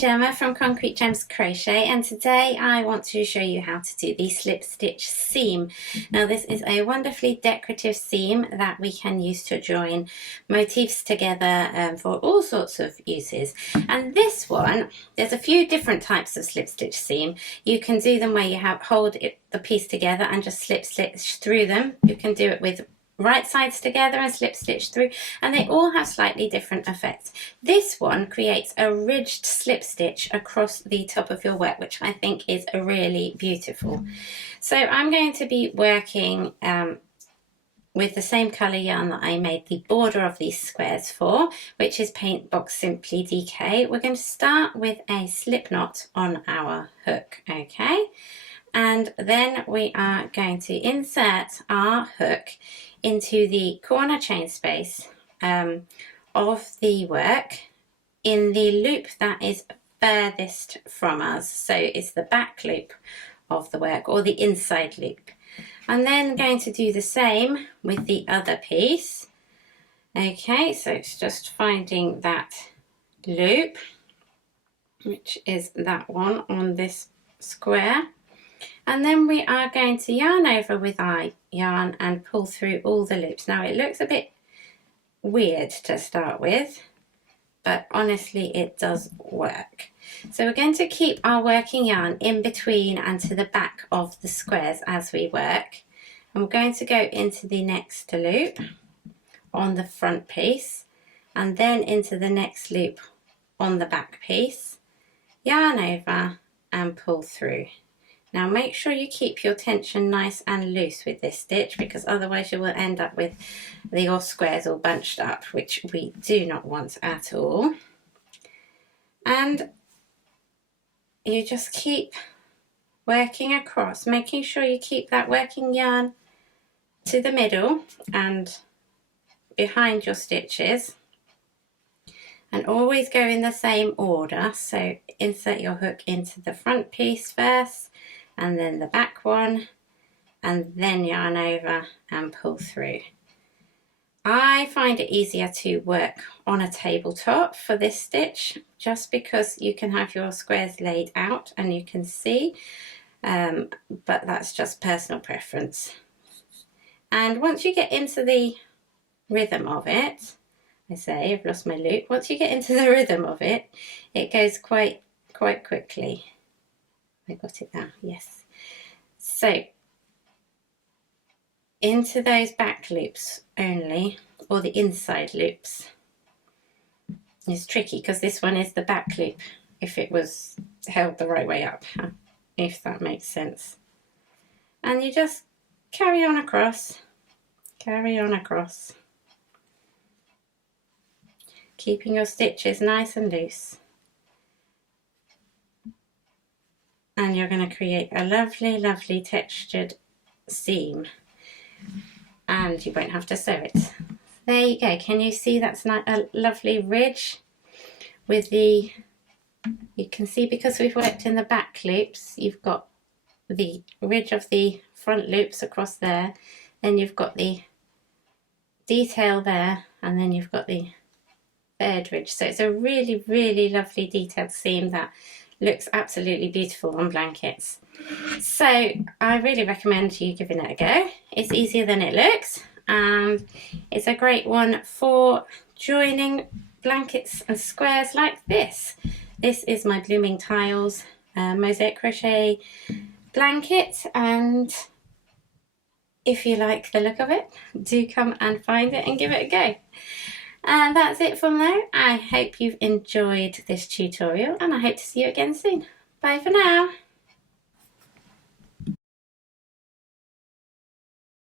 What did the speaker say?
Gemma from Concrete Gems Crochet, and today I want to show you how to do the slip stitch seam. Now this is a wonderfully decorative seam that we can use to join motifs together for all sorts of uses. And this one, there's a few different types of slip stitch seam. You can do them where you hold the piece together and just slip stitch through them. You can do it with right sides together and slip stitch through, and they all have slightly different effects. This one creates a ridged slip stitch across the top of your work, which I think is really beautiful. So I'm going to be working with the same colour yarn that I made the border of these squares for, which is Paint Box Simply DK. We're going to start with a slip knot on our hook, okay? And then we are going to insert our hook into the corner chain space of the work in the loop that is furthest from us. So it's the back loop of the work, or the inside loop. I'm then going to do the same with the other piece. Okay, so it's just finding that loop, which is that one on this square. And then we are going to yarn over with our yarn and pull through all the loops. Now it looks a bit weird to start with, but honestly it does work. So we're going to keep our working yarn in between and to the back of the squares as we work. And we're going to go into the next loop on the front piece, and then into the next loop on the back piece, yarn over and pull through. Now make sure you keep your tension nice and loose with this stitch, because otherwise you will end up with your squares all bunched up, which we do not want at all. And you just keep working across, making sure you keep that working yarn to the middle and behind your stitches, and always go in the same order. So insert your hook into the front piece first, and then the back one, and then yarn over and pull through. I find it easier to work on a tabletop for this stitch, just because you can have your squares laid out and you can see, but that's just personal preference. And once you get into the rhythm of it, I've lost my loop. Once you get into the rhythm of it, it goes quite quickly. I got it now, yes. So into those back loops only, or the inside loops. It's tricky because this one is the back loop if it was held the right way up, if that makes sense. And you just carry on across, keeping your stitches nice and loose. And you're going to create a lovely textured seam, and you won't have to sew it. There you go. Can you see that's a lovely ridge with the, you can see because we've worked in the back loops, you've got the ridge of the front loops across there, then you've got the detail there, and then you've got the third ridge. So it's a really lovely detailed seam that looks absolutely beautiful on blankets. So I really recommend you giving it a go. It's easier than it looks, and it's a great one for joining blankets and squares like this. This is my Blooming Tiles mosaic crochet blanket, and if you like the look of it, do come and find it and give it a go. And that's it from there. I hope you've enjoyed this tutorial, and I hope to see you again soon. Bye for now.